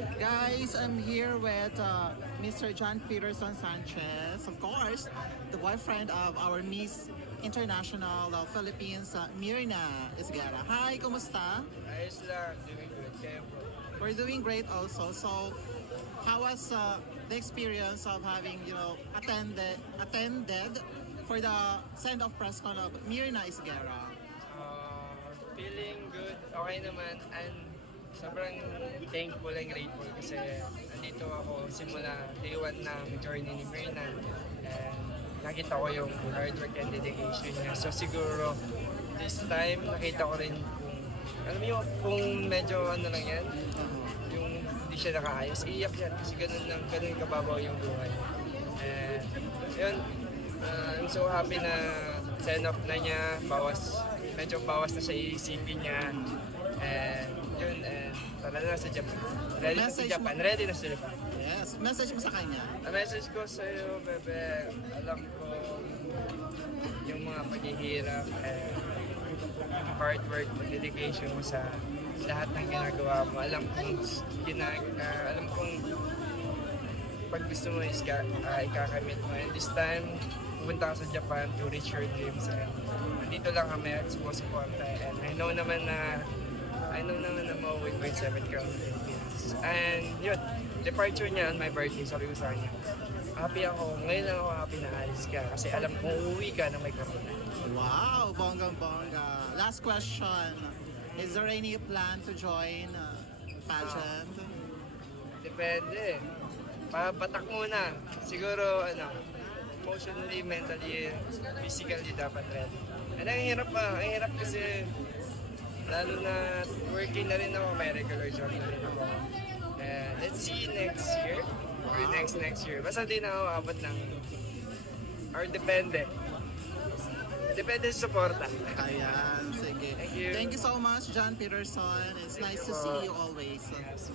Guys, I'm here with Mr. John Peterson Sanchez, of course, the boyfriend of our Miss International Philippines, Mirna Isgara. Hi, kumusta? Ayos lang, doing good. Kaya po. We're doing great also. So, how was the experience of having, attended for the send-off press con of Mirna Isgara? Feeling good, okay naman, and sobrang thankful and grateful kasi nandito ako simula day one na journey ni Mirna, and nakita ko yung hard work and dedication niya. So siguro this time nakita ko rin kung, alam mo kung medyo ano lang yan, yung hindi siya nakaayos, iyak yan kasi ganun kababaw yung buhay. And yun, I'm so happy na send off na niya, medyo bawas na siya iisipin niya. And yun, tara na sa Japan. Ready na sa Japan. Yes, message mo sa kanya. Ang message ko sa iyo, bebe, alam ko yung mga paghihirap and hard work, dedication mo sa lahat ng ginagawa mo. Alam kong pag gusto mo is ikakamit mo. And this time, pupunta ka sa Japan to reach your dreams. And nandito lang kami at sumusuporta. And I know naman na mauwi ko yung 7th crown ng Philippines. And yun, departure niya on my birthday, sabi ko sa kanya, happy ako, ngayon lang ako happy na alis ka kasi alam kong uuwi ka na may corona. Wow, bonggang-bongga. Last question, is there any plan to join pageant? Depende. Papatak muna. Siguro, emotionally, mentally, physically dapat ready. And ang hirap kasi lalo na working na rin ako, may regular job na rin ako. And let's see next year or next year. Basta di na ako abot ng or depende sa suporta. Ayan, sige. Thank you. Thank you so much, John Peterson. It's nice to see you always. Yes.